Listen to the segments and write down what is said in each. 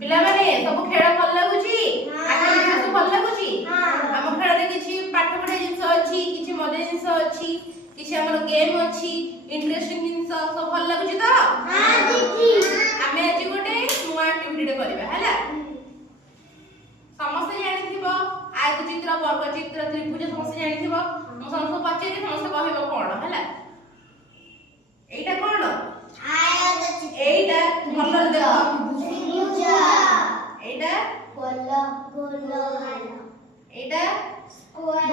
पिला माने सब खेल भल लागुची एक्टिविटी सब भल लागुची हम खेल रे किछि पाठ पढा जिंस अछि किछि मजे जिंस अछि किछि हमर गेम अछि इंटरेस्टिंग जिंस सब भल लागुची त हां दीदी हमें आज गोटे नुवा एक्टिविटी रे करबा हैला समस्त जानि थिबो आयत चित्र वर्ग चित्र त्रिभुज समस्त जानि थिबो हम समस्त पचे समस्त कहबो कोन हैला एटा कोन आयत चित्र एटा भल देखो त्रिभुज एटा गोल एटा स्क्वायर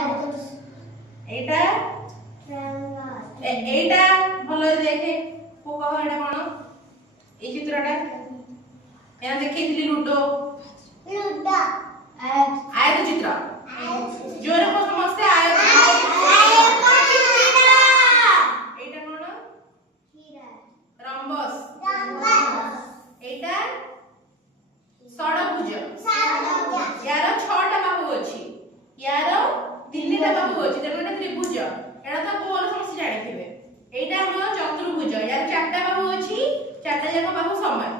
एटा ट्रायंगल एटा भल देखे को कहो एटा कोन ए चित्रटा या देखितली लूडो आयत चित्र जोर को समस्त आयत एटा कोन रंबस एटा षडभुज यार 6टा बाहु अछि यार 3टा बाहु अछि तेनो एटा त्रिभुज एटा तो गोल समस्त जानि थिबे एटा हम चतुर्भुज यार 4टा बाहु अछि 4टा जाक बाहु समान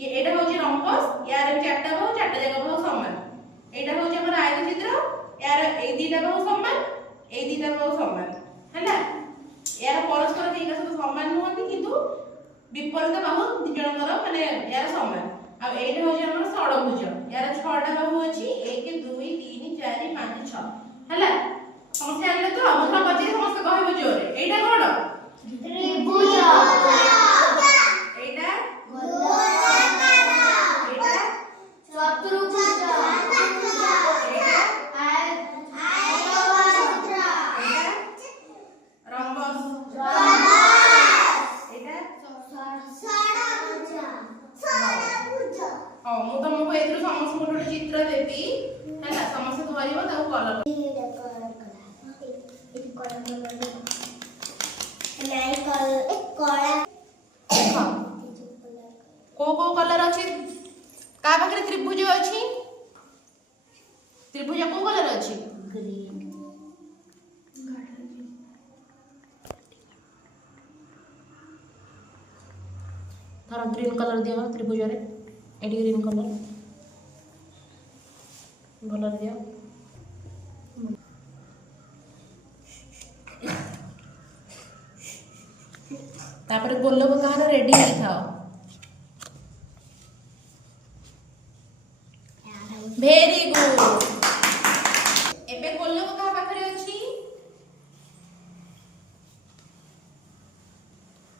ये एटा होची रंबस यार 4टा बाहु 4टा जाक बाहु समान एटा होची हमर आयत चित्र यार ए दीटा बाहु समान ए दीटा बाहु समान हैला यार परस्पर एका सब समान होती किंतु विपरीत बाहु दिजणकर माने यार समान आ एटा होची हमर षडभुज यार 6टा बाहु अछि 1 2 3 4 5 6 हैला समस्या आले तो हमरा बच्चे समस्त कहबो जोरे एटा कोन त्रिभुज एटा गोलाकार एटा चतुर्भुज एटा आयतचित्र एटा रंबस एटा षडभुज मु तुमको एथरो समस्त गोटे चित्र देबी हैला समस्त धरिबो ताको कलर को कलर अछि का पाखरे त्रिभुज अछि त्रिभुज को कलर अछि ग्रीन धर ग्रीन कलर दियो त्रिभुज रे एडी ग्रीन कलर कलर दियो तापर गोलक कहार रेडी दिखाओ वेरी गुड एबे गोलक कहा पाखरे अछि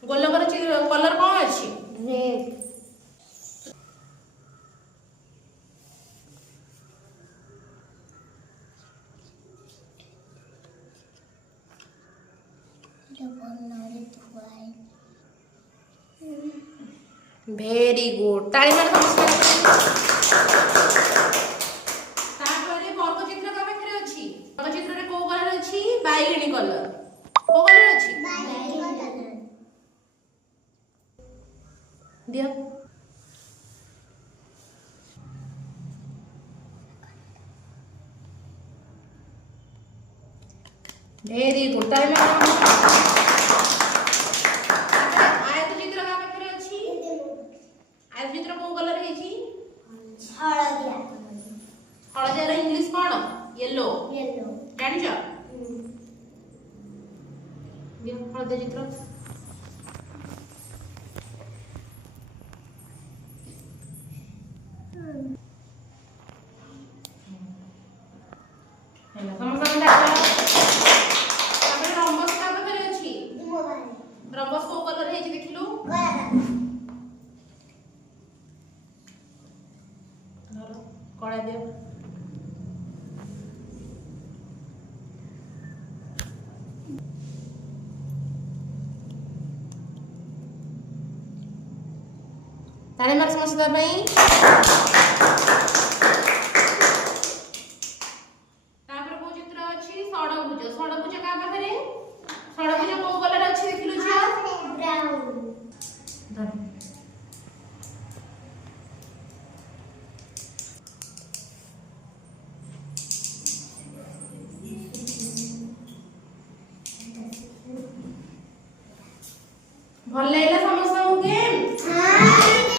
गोलकर कलर कोन अछि रेड वेरी गुड ताली मार नमस्कार तापरे वर्ग चित्र का पाखरे अछि वर्ग चित्र रे को कलर अछि बैगनी कलर को कलर अछि बैगनी कलर दिया वेरी गुड ताली मार चित्र को कलर है जी हळदिया हळदिया रे इंग्लिश कोन येलो येलो जानि छ दियो हळदिया चित्र हेला समस्त डाटा तापर रंबस का पाखरे अछि रंबस को कलर है जी देखिलु कड़ा दियो ताले मार समस्त भाई तापर को चित्र अछि षडभुज षडभुज का पाखरे षडभुज को कलर अछि देखिलु छ ब्राउन धर भल